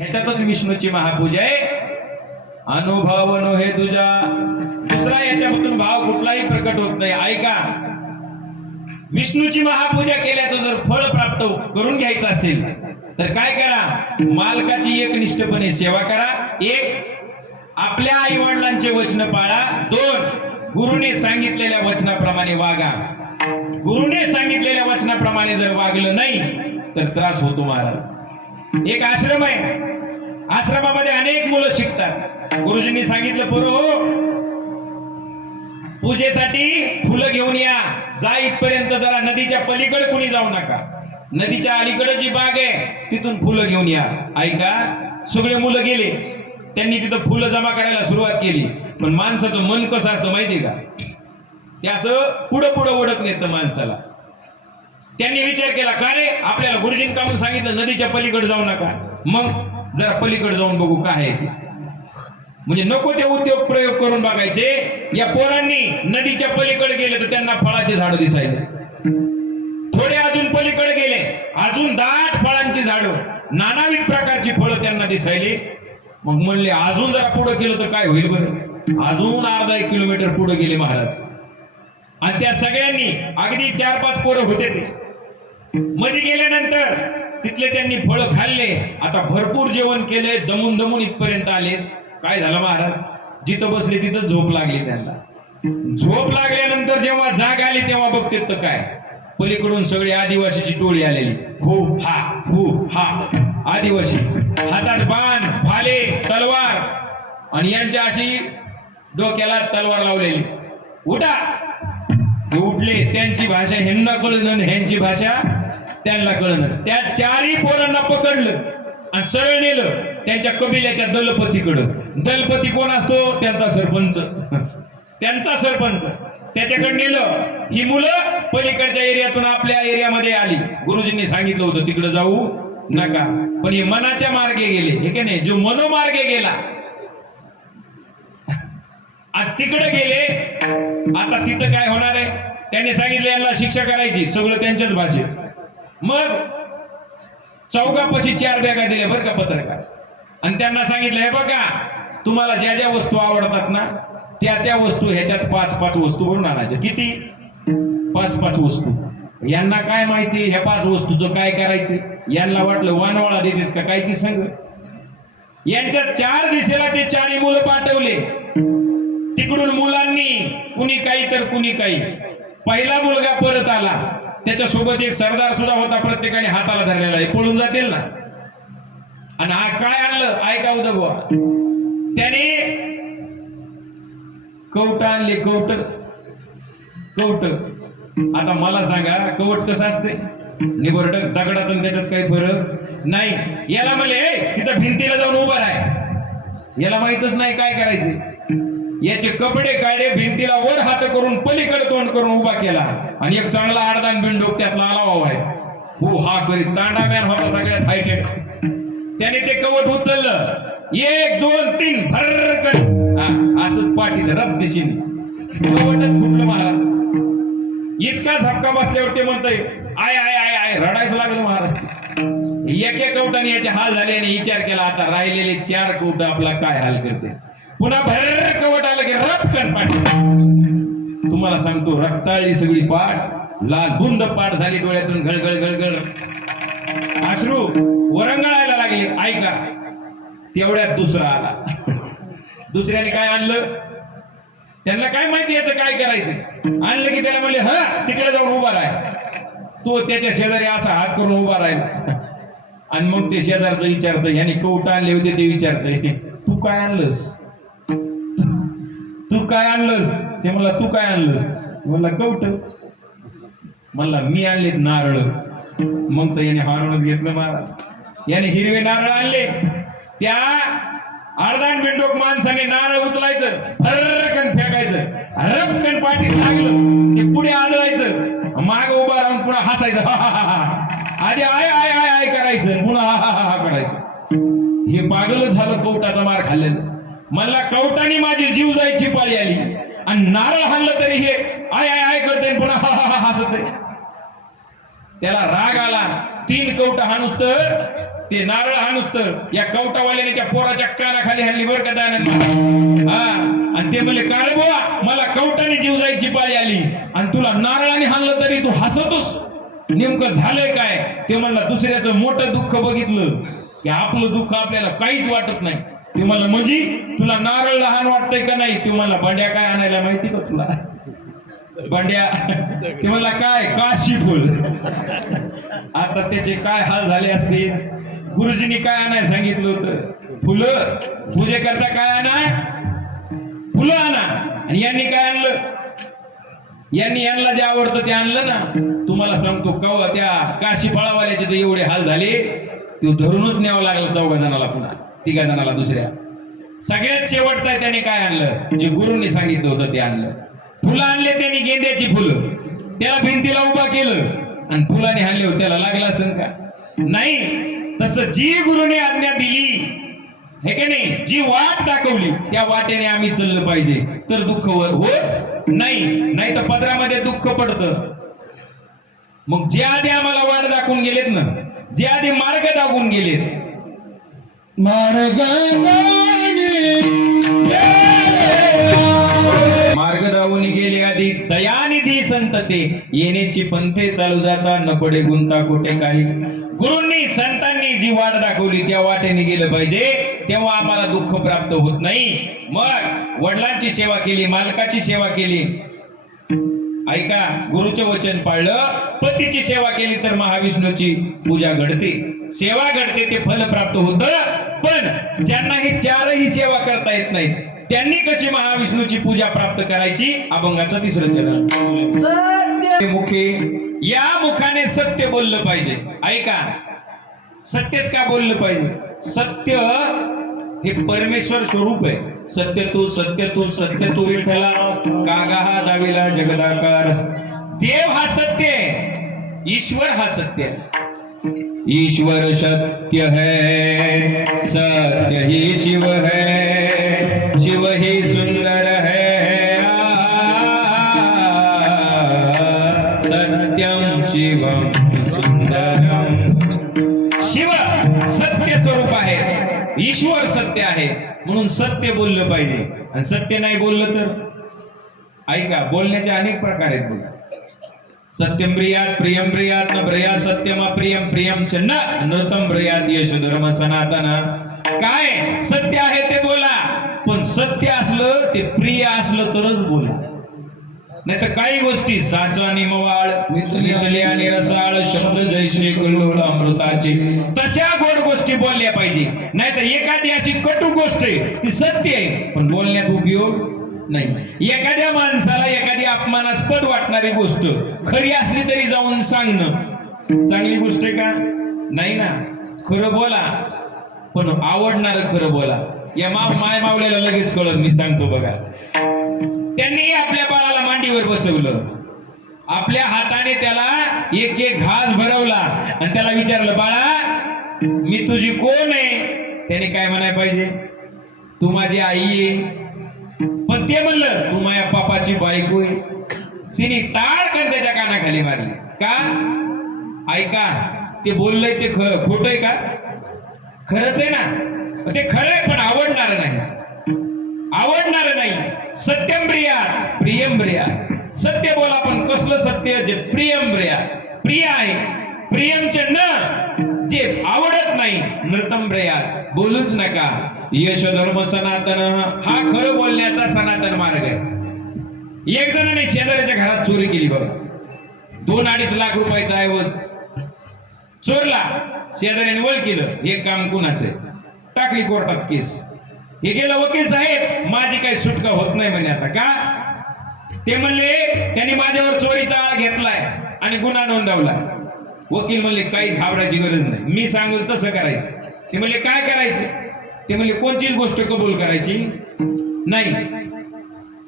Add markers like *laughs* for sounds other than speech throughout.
ह्याच्यातच विष्णूची महापूजा आहे. अनुभव नो हे तुझा. दुसरा याच्यामधून भाव कुठलाही प्रकट होत नाही. ऐका. विष्णूची महापूजा केल्याचं जर फळ प्राप्त करून घ्यायचं असेल तर काय करा? मालकाची एक निष्ठपणे सेवा करा. एक आपल्या आई वडिलांचे वचन पाळा. दोन गुरुने सांगितलेल्या वचनाप्रमाणे वागा. गुरुने सांगितलेल्या वचनाप्रमाणे जर वागलं नाही तर त्रास होतो महाराज एक आश्रम आहे. आश्रमामध्ये अनेक मुलं शिकतात. गुरुजींनी सांगितलं बरं हो पूजेसाठी फुलं घेऊन या. जा इथपर्यंत जरा नदीच्या पलीकडे कुणी जाऊ नका. नदीच्या अलीकडे जी बाग आहे तिथून फुलं घेऊन या. ऐका सगळे मुलं गेले. त्यांनी तिथं फुलं जमा करायला सुरुवात केली. पण माणसाचं मन कसं असतं माहितीये का? ते असं पुढं पुढं ओढत नेतं माणसाला. त्यांनी विचार केला का रे? आपल्याला गुरुजींनी का म्हणून सांगितलं? नदीच्या पलीकडे जाऊ नका. मग जरा पलीकडे जाऊन बघू काय आहे म्हणजे नको ते उद्योग प्रयोग करून बघायचे. या पोरांनी नदीच्या पलीकडे गेले तर त्यांना फळाचे झाड दिसायचे थोडे अजून पलीकडे गेले अजून दाट फळांची झाडं. नानाविध प्रकारची फळं त्यांना दिसायली. मग म्हणले अजून जरा पुढे गेलं तर काय होईल बरं? अजून अर्धा एक किलोमीटर पुढे गेले महाराज. आणि त्या सगळ्यांनी अगदी चार पाच पोरं होते ते. मध्ये गेल्यानंतर तिथले त्यांनी फळं खाल्ले. आता भरपूर जेवण केले दमून दमून इथपर्यंत आले. काय झालं महाराज? जिथं बसले तिथं झोप लागली त्यांना. झोप लागल्यानंतर जेव्हा जाग आली तेव्हा बघते तर काय? पलीकडून सगळी आदिवासीची टोळी आलेली. हो हा हो हा. आदिवासी. हातात बाण भाले तलवार. आणि यांच्या अशी डोक्याला तलवार लावलेली. उठा! उठले त्यांची भाषा हिंडा कळून ह्यांची भाषा त्यांना कळलं. त्या चारही पोरांना पकडलं आणि सरळ नेलं. त्यांच्या कबिल्याच्या दलपतीकडं. दलपती कोण असतो? त्यांचा सरपंच. त्यांचा सरपंच. त्याच्याकडे नेलं. ही मुलं पलीकडच्या एरियातून आपल्या एरियामध्ये आली. गुरुजींनी सांगितलं होतं तिकडे जाऊ नका. पण हे मनाच्या मार्गे गेले. हे का नाही? जो मनोमार्गे गेला. आणि तिकडे गेले. आता तिथं काय होणार आहे? त्यांनी सांगितलं यांना शिक्षा करायची. सगळं त्यांच्याच भाषेत. मग चौकापाशी चार बॅगा दिल्या बरं का पत्रकार. आणि त्यांना सांगितलं हे बघा तुम्हाला ज्या ज्या वस्तू आवडतात ना त्या त्या वस्तू ह्याच्यात पाच पाच वस्तू भरून आणायच्या. किती? पाच पाच वस्तू. यांना काय माहिती ह्या पाच वस्तूचं काय करायचं? यांना वाटलं वानवाळा देतात का काय की संग यांच्या चार दिशेला ते चारही मुलं पाठवले. तिकडून मुलांनी कुणी काही तर कुणी काही. पहिला मुलगा परत आला. त्याच्यासोबत एक सरदार सुद्धा होता प्रत्येकाने हाताला धरलेला. आहे पळून जातील ना? आणि हा काय आणलं? ऐका उद्या बुवा. त्याने कवट आणले कवट. कवट. आता मला सांगा कवट कसं असते? निबरड दगडात आणि त्याच्यात काही फरक नाही. याला म्हणले तिथं भिंतीला जाऊन उभा राहाय याला माहितच नाही काय करायचे. याचे कपडे काढे भिंतीला वर हात करून पलीकडे तोंड करून उभा केला. आणि एक चांगला आडदान बिंडोक त्यातला आला आहे. हो हा करीत. तांडा मॅन होता सगळ्यात हायटेड त्याने ते कवट उचललं. एक दोन तीन भरकन असं पाठीत रब दिशेने. कवटच फुटलं महाराज. इतका झपका बसल्यावर ते म्हणतंय आय आय आय आय रडायचं लागलं महाराज. एक एक कवटाने याचे हाल झाले आणि विचार केला आता राहिलेले चार कवट आपला काय हाल करते पुन्हा भर कवट आलं की रपकन पाठ तुम्हाला सांगतो रक्ताळली सगळी पाठ लाल बुंद पाठ झाली डोळ्यातून गळगळ गळगळ. अश्रू वरंगळायला लागले ऐका. तेवढ्यात दुसरा आला. दुसऱ्याने काय आणलं? त्यांना काय माहिती याचं काय करायचं? आणलं की त्याला म्हणले हा तिकडे जाऊन उभा राह. तो त्याच्या शेजारी असा हात करून उभा राहिला. आणि मग ते शेजारचं विचारतं याने कौट आणले होते ते विचारतंय. तू काय आणलंस? काय आणलंस? ते म्हणला तू काय आणलंस? म्हणला कौट म्हणला मी आणले नारळ. मग तर याने हारूनच घेतलं महाराज. याने हिरवे नारळ आणले. त्या अर्धान बिंडोक माणसाने नारळ उचलायचं हरकन फेकायचं रपकन पाठीत लागलं ते पुढे आदळायचं माग उभा राहून पुन्हा हसायचं हा, हा, आधी आय आय आय आय करायचं पुन्हा हा हा हा हा करायचं. हे पागल झालं कवटाचा मार खाल्लेलं मला कवटाने माझी जीव जायची पाळी आली. आणि नारळ हाणलं तरी हे आय आय आय करते पुन्हा हा हा हा हसत त्याला राग आला. तीन कवट हाणूस तर ते नारळ हा नुसतं. या कवटावाल्याने त्या पोराच्या कानाखाली हाणली बरं का दानंद हा. आणि ते म्हणले का रे बुवा मला कवटाने जीव जायची पाळी आली. आणि तुला नारळाने हाणलं तरी तू हसतोस? नेमकं झालंय काय? ते म्हणला दुसऱ्याचं मोठं दुःख बघितलं. की आपलं दुःख आपल्याला काहीच वाटत नाही. ती म्हणलं म्हणजे तुला नारळ लहान वाटतंय का नाही? ती म्हणला भांड्या काय आणायला माहिती का तुला? भांड्या ते म्हणला काय? काशी फुल. आता त्याचे काय हाल झाले असतील? गुरुजींनी काय आणाय सांगितलं होतं? फुलं? पूजे करता काय आणाय फुलं आणा. आणि यांनी काय आणलं? यांनी यांना जे आवडतं ते आणलं ना. तुम्हाला सांगतो कव त्या काशी फळावाल्याचे तर एवढे हाल झाले ते धरूनच न्यावं लागलं चौघा जणाला पुन्हा. तिघा जणाला दुसऱ्या. सगळ्यात शेवटचा आहे त्याने काय आणलं? म्हणजे गुरुंनी सांगितलं होतं ते आणलं. फुलं आणले त्यांनी गेंद्याची फुलं. त्याला भिंतीला उभा केलं. आणि फुलाने आणले हो त्याला लागला असेल का? नाही. तसं जी गुरुने आज्ञा दिली हे की नाही? जी वाट दाखवली त्या वाटेने आम्ही चाललं पाहिजे. तर दुःख होत नाही. नाही तर पदरामध्ये दुःख पडतं. मग जे आधी आम्हाला वाट दाखवून गेलेत ना जे आधी मार्ग दाखवून गेलेत मार्ग दावून गेले आधी दयानिधी संतते येण्याची पंथे चालू जाता न पडे गुंता कोठे काही. गुरुंनी संतांनी जी वाट दाखवली त्या वाटेने गेलं पाहिजे. तेव्हा आम्हाला दुःख प्राप्त होत नाही. मग वडिलांची सेवा केली मालकाची सेवा केली. ऐका गुरुचे वचन पाळलं पतीची सेवा केली तर महाविष्णूची पूजा घडते. सेवा घडते ते फल प्राप्त होत. पण ज्यांना हे चारही सेवा करता येत नाही त्यांनी कशी महाविष्णूची पूजा प्राप्त करायची? अभंगाचं तिसरं चरण. ते मुखे या मुखाने सत्य बोललं पाहिजे. ऐका. सत्यच का बोललं पाहिजे? सत्य हे परमेश्वर स्वरूप आहे. सत्य तू सत्य तू सत्य तू विठ्ठला. कागा हा दाविला जगदाकार. देव हा सत्य आहे. ईश्वर हा सत्य आहे. ईश्वर सत्य है सत्य ही शिव है शिव ही सुंदर है। सत्यम शिवम सुंदरम। शिव सत्य स्वरूप आहे ईश्वर सत्य आहे म्हणून सत्य बोललं पाहिजे. आणि सत्य नाही बोललं तर ऐका बोलण्याचे अनेक प्रकार आहेत बघा. सत्यम प्रियात प्रियम प्रियात न प्रियात सत्यम अप्रियम प्रियम च न नृतम प्रियात यश धर्म सनातन. काय? सत्य आहे ते बोला. पण सत्य असलं ते प्रिय असलं तरच बोला. नाही तर काही गोष्टी साचा निमवाळ मिथली आणि रसाळ शब्द जैसे कळवळ अमृताचे तशा गोड गोष्टी बोलल्या पाहिजे. नाही तर एखादी अशी कटू गोष्ट आहे ती सत्य आहे. पण बोलण्यात उपयोग नाही. एखाद्या माणसाला एखादी अपमानास्पद वाटणारी गोष्ट खरी असली तरी जाऊन सांगणं. चांगली गोष्ट आहे का? नाही ना. खरं बोला. पण आवडणार खरं बोला. या मा माय मावल्याला लगेच कळत मी सांगतो बघा. त्यांनी आपल्या बाळाला मांडीवर बसवलं. आपल्या हाताने त्याला एक एक घास भरवला. आणि त्याला विचारलं बाळा मी तुझी कोण आहे? त्याने काय म्हणाय पाहिजे? तू माझी आई आहे. ते म्हणलं तू माझ्या पापाची बायको तिने तिने ताडकन त्याच्या कानाखाली मारली. का? ऐका ते बोललंय ते खर खोट का? खरंच आहे ना. ते खरंय पण आवडणार नाही. आवडणार नाही. सत्यम प्रिया. प्रियम प्रिया. सत्य बोला पण कसलं सत्य? जे प्रियम प्रिया. प्रिय आहे. प्रियमचे न जे आवडत नाही नृतम प्रिया. बोलूच नका. यश धर्म सनातन हा खरं बोलण्याचा सनातन मार्ग आहे. एक जणाने शेजाऱ्याच्या घरात चोरी केली बघा. दोन अडीच लाख रुपयाचा ऐवज चोरला. शेजाऱ्याने वळ केलं. हे काम कुणाचं आहे? टाकली कोर्टात केस. हे गेलं वकील साहेब. माझी काही सुटका होत नाही म्हणे आता. का? ते म्हणले त्यांनी माझ्यावर चोरीचा आळ घेतलाय आणि गुन्हा नोंदवला. वकील म्हणले काहीच घाबरायची गरज नाही. मी सांगेल तसं करायचं. ते म्हणले काय करायचं? ते म्हणले कोणतीच गोष्ट कबूल करायची नाही.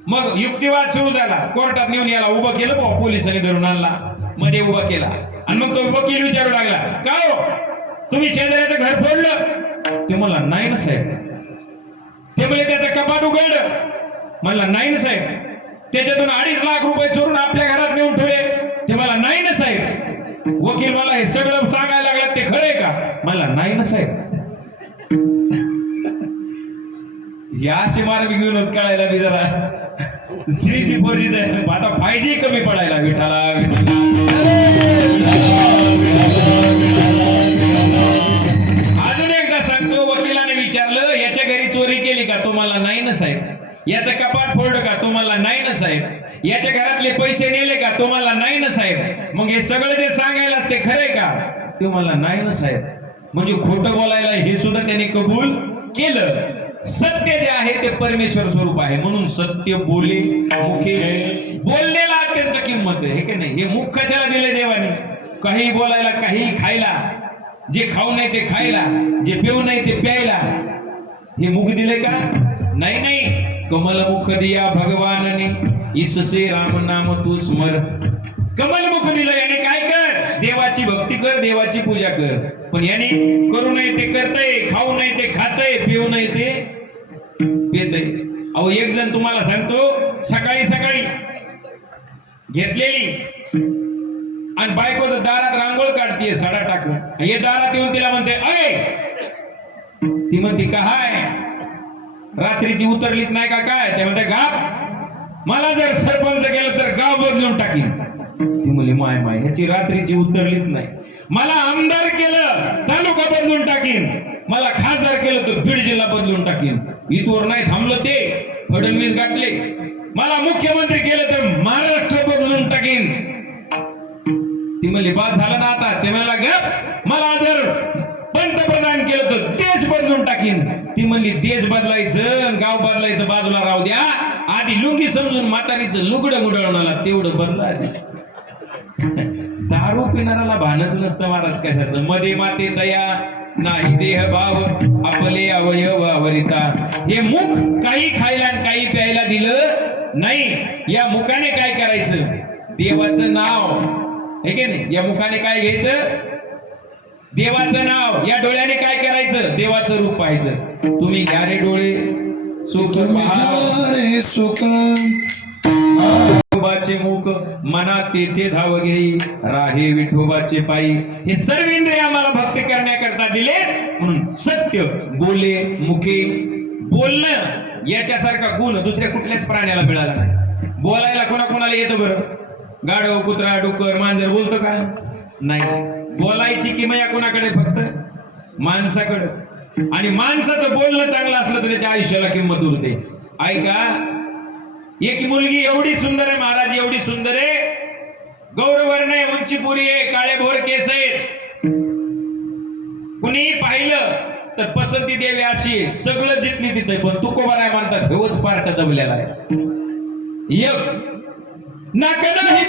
मग युक्तिवाद सुरू झाला. कोर्टात नेऊन याला उभं केलं बा पोलिसांनी धरून आणला. मध्ये उभा केला. आणि मग तो वकील विचारू लागला का हो? तुम्ही शेजाऱ्याचं घर फोडलं? ते मला नाही ना साहेब. ते म्हणले त्याचं कपाट उघडलं. म्हणला नाही ना साहेब. त्याच्यातून अडीच लाख रुपये चोरून आपल्या घरात नेऊन ठेवले. ते मला नाही ना साहेब. वकील मला हे सगळं सांगायला लागला ते खरंय का? मला नाही ना साहेब. या शिमार घेऊन होत कळायला मी जरा. थ्री जी फोर जी आता फाय जी कमी पडायला विठाला अजून एकदा सांगतो वकिलाने विचारलं याच्या घरी चोरी केली का? तुम्हाला नाही ना साहेब. याचं कपाट फोडलं का? तुम्हाला नाही ना साहेब. याच्या घरातले पैसे नेले का? तुम्हाला नाही ना साहेब. मग हे सगळं जे सांगायला असते खरंय का? तुम्हाला नाही ना साहेब. म्हणजे खोटं बोलायला हे सुद्धा त्याने कबूल केलं. सत्य जे आहे ते परमेश्वर स्वरूप आहे. म्हणून सत्य बोले मुखे बोललेला अत्यंत किंमत आहे हे की नाही? हे मुख कशाला दिले देवाने? काही बोलायला काही खायला. जे खाऊ नाही ते खायला जे पिऊ नाही ते प्यायला. हे मुख दिले का? नाही नाही. कमल मुख दिया भगवानने. इससे राम नाम तू स्मर. कमल मुख दिलं याने काय कर? देवाची भक्ती कर देवाची पूजा कर. पण याने करू नये ते करतय खाऊ नये ते खातय पिऊ नये ते पेतय. अहो एक जण तुम्हाला सांगतो सकाळी सकाळी घेतलेली आणि बायको तर दारात रांगोळ काढतीये सडा टाकून. हे दारात येऊन तिला म्हणते अय ती म्हणते का हाय रात्रीची उतरलीत नाही का काय? ते म्हणते गाप मला जर सरपंच गेलं तर गाव बदलून टाकीन. ती म्हणली माय माय ह्याची रात्रीची उतरलीच नाही. मला आमदार केलं तालुका बदलून टाकीन. मला खासदार केलं तर बीड जिल्हा बदलून टाकीन. इथवर नाही थांबलं ते. फडणवीस गाठले. मला मुख्यमंत्री केलं तर महाराष्ट्र बदलून टाकीन. ती म्हणली बाद झालं ना आता. ते म्हणला गप मला जर पंतप्रधान केलं तर देश बदलून टाकीन. ती म्हणली देश बदलायचं गाव बदलायचं बाजूला राहू द्या. आधी लुंगी समजून म्हातारीचं लुगडं गुंडाळणाला तेवढं बदला आधी दारू पिणाऱ्याला भानच नसतं महाराज कशाचं? मध्ये माते दया नाही देह भाव आपले अवयव आवरिता. हे मुख काही खायला आणि काही प्यायला दिलं नाही. या मुखाने काय करायचं? देवाचं नाव. हे की नाही? या मुखाने काय घ्यायचं? देवाचं नाव. या डोळ्याने काय करायचं? देवाचं रूप पाहायचं. तुम्ही घ्या रे डोळे. सुख सुख. विठोबाचे मुख मनात तेथे धाव घेई राहे विठोबाचे पायी. हे सर्व इंद्रिय आम्हाला भक्ती करण्याकरता दिले म्हणून सत्य बोले मुखे बोलणं याच्यासारखा गुण दुसऱ्या कुठल्याच प्राण्याला मिळाला नाही. बोलायला कोणाकोणाला येतं बरं? गाढव कुत्रा डुकर मांजर बोलतो का? नाही. बोलायची किमया कोणाकडे फक्त? माणसाकडेच. आणि माणसाचं बोलणं चांगलं असलं तर त्याच्या आयुष्याला किंमत उरते. ऐका एक मुलगी एवढी सुंदर आहे महाराज एवढी सुंदर आहे. गौरवर्ण आहे उंचीपुरी आहे काळे भोर केस आहेत. कुणी पाहिलं तर पसंती देवी अशी आहे सगळं जितली तिथे पण तुकोबा नाही म्हणतात हेच पार्ट दबलेला आहे. एक. नाक नाही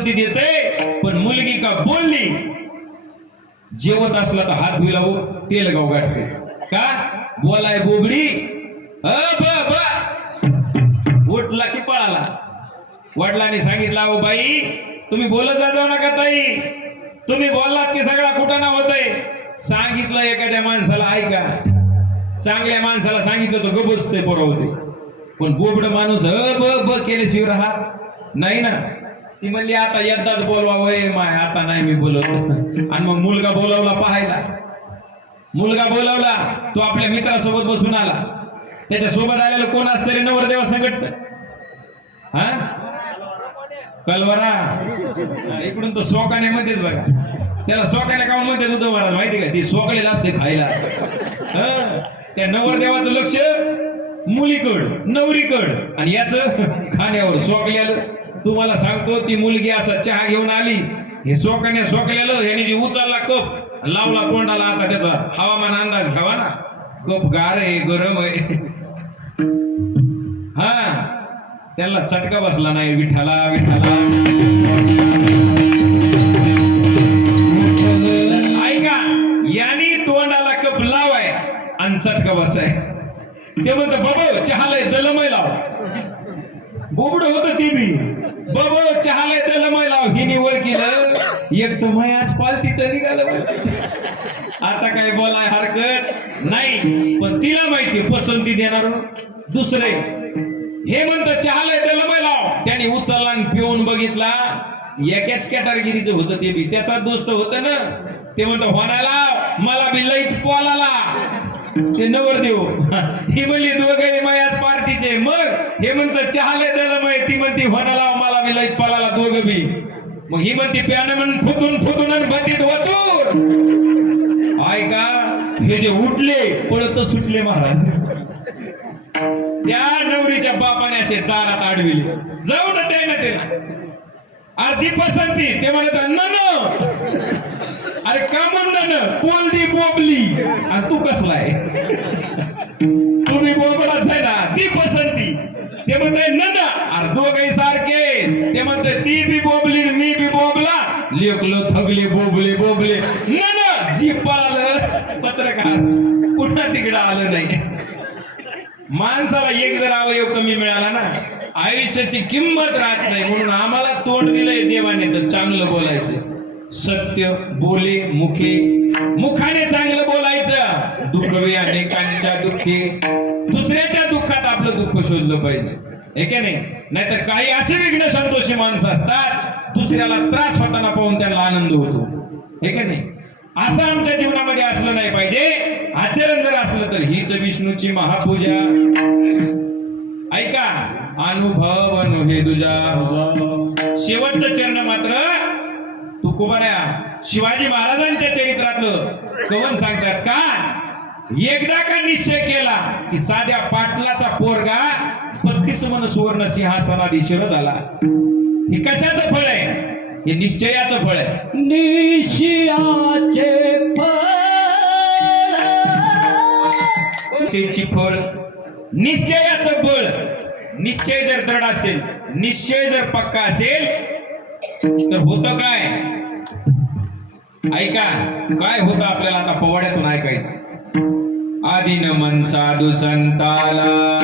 विनंती देते पण मुलगी का बोलली? जेवत असला तर हात धुलावू तेल गाव गाठते. का? बोलाय बोबडी. ब ब. उठला की पळाला. वडिलांनी सांगितला अहो बाई तुम्ही बोलत जा जाऊ नका ताई. तुम्ही बोललात की सगळा कुठं ना होतय. सांगितलं एखाद्या माणसाला ऐका चांगल्या माणसाला सांगितलं तर गबसते पोरं होते. पण बोबड माणूस अ ब ब केल्याशिवाय राहा नाही ना. ती म्हणली आता यंदाच बोलवावय माय आता नाही मी बोलवत. आणि मग मुलगा बोलवला पाहायला. मुलगा बोलवला तो आपल्या मित्रासोबत बसून आला. त्याच्या सोबत आलेलं कोण असतरी नवरदेवा संकटच? हा? कलवरा. इकडून तो सोकाने मध्येच बघा. त्याला सोकाने का म्हणते तो महाराज माहिती का? ती सोकलेला असते खायला. त्या नवरदेवाचं लक्ष मुलीकड नवरीकड. आणि याच खाण्यावर सोकलेलं. तुम्हाला सांगतो ती मुलगी असा चहा घेऊन आली. हे सोकाने सोकलेलं ह्याने जी उचलला कप लावला तोंडाला आता त्याचा हवामान अंदाज घ्यावा ना. कप गार आहे गरम आहे. हा त्याला चटका बसला नाही विठाला विठाला ऐका याने तोंडाला कप लावाय आणि चटका बसाय. ते म्हणत बाबा चहाला दलमय लाव. बोबड होत ते बी. बाबा चहाला दलमय लाव हिने ओळखीलं एक तर मय आज पालतीचं निघालं आता काय बोलाय हरकत नाही. पण तिला माहिती पसंती देणार हो. दुसरे हे म्हणतं चहाला त्याला लाव त्याने उचलला आणि पिऊन बघितला. एकाच कॅटारगिरीचं होतं ते बी. त्याचा दोस्त होतं ना ते म्हणतं होणाला मला बी लईत पोलाला. ते नवर देऊ. *laughs* ही म्हणली दोघे मायाच पार्टीचे. मग हे म्हणत चहाले दल मय ती म्हणती होणाला मला बी लईत पाला दोघ बी. मग ही म्हणती प्यान म्हण फुतून फुतून आणि बतीत वतूर. ऐका हे जे उठले पळत सुटले महाराज. त्या नवरीच्या बापाने असे दारात आडविले. जाऊ ना ते ना ते ना अर्धी पसंती. ते म्हणत न अरे का म्हणणं पोलदी बोबली. आणि तू कसलाय तुम्ही बोबडाच आहे ना ती पसंती. ते म्हणताय न अरे सारखे ते म्हणताय ती बी बोबली मी बी बोबला. लेखलो थगले बोबले बोबले. न ना जी पळालं पत्रकार. पुन्हा तिकडं आलं नाही. माणसाला एक जर अवयव कमी मिळाला ना आयुष्याची किंमत राहत नाही. म्हणून आम्हाला तोंड दिलंय देवाने तर चांगलं बोलायचं. सत्य बोले मुखे. मुखाने चांगलं बोलायचं. दुःखवे अनेकांच्या दुःखी. दुसऱ्याच्या दुःखात आपलं दुःख शोधलं पाहिजे. हे की नाही? नाहीतर काही असे विघ्न संतोषी माणसं असतात दुसऱ्याला त्रास होताना पाहून त्यांना आनंद होतो. हे की नाही? असं आमच्या जीवनामध्ये असलं नाही पाहिजे. आचरण जर असलं तर हीच विष्णूची महापूजा. ऐका अनुभव अनु हे तुझा शेवटचं चरण मात्र तू कुमाऱ्या शिवाजी महाराजांच्या चरित्रातलं कवन सांगतात का? एकदा का निश्चय केला की साध्या पाटलाचा पोरगा बत्तीस मन सुवर्ण सिंहासनाधीशीर झाला. हे कशाचं फळ आहे? हे निश्चयाचं फळ आहे. निशियाचे फळ. त्याची फळ निश्चयाचं बळ निश्चय जर दृढ असेल निश्चय जर पक्का असेल तर होतं काय? ऐका काय होतं आपल्याला आता पवाड्यातून ऐकायचं? आदिन मन साधू संताला.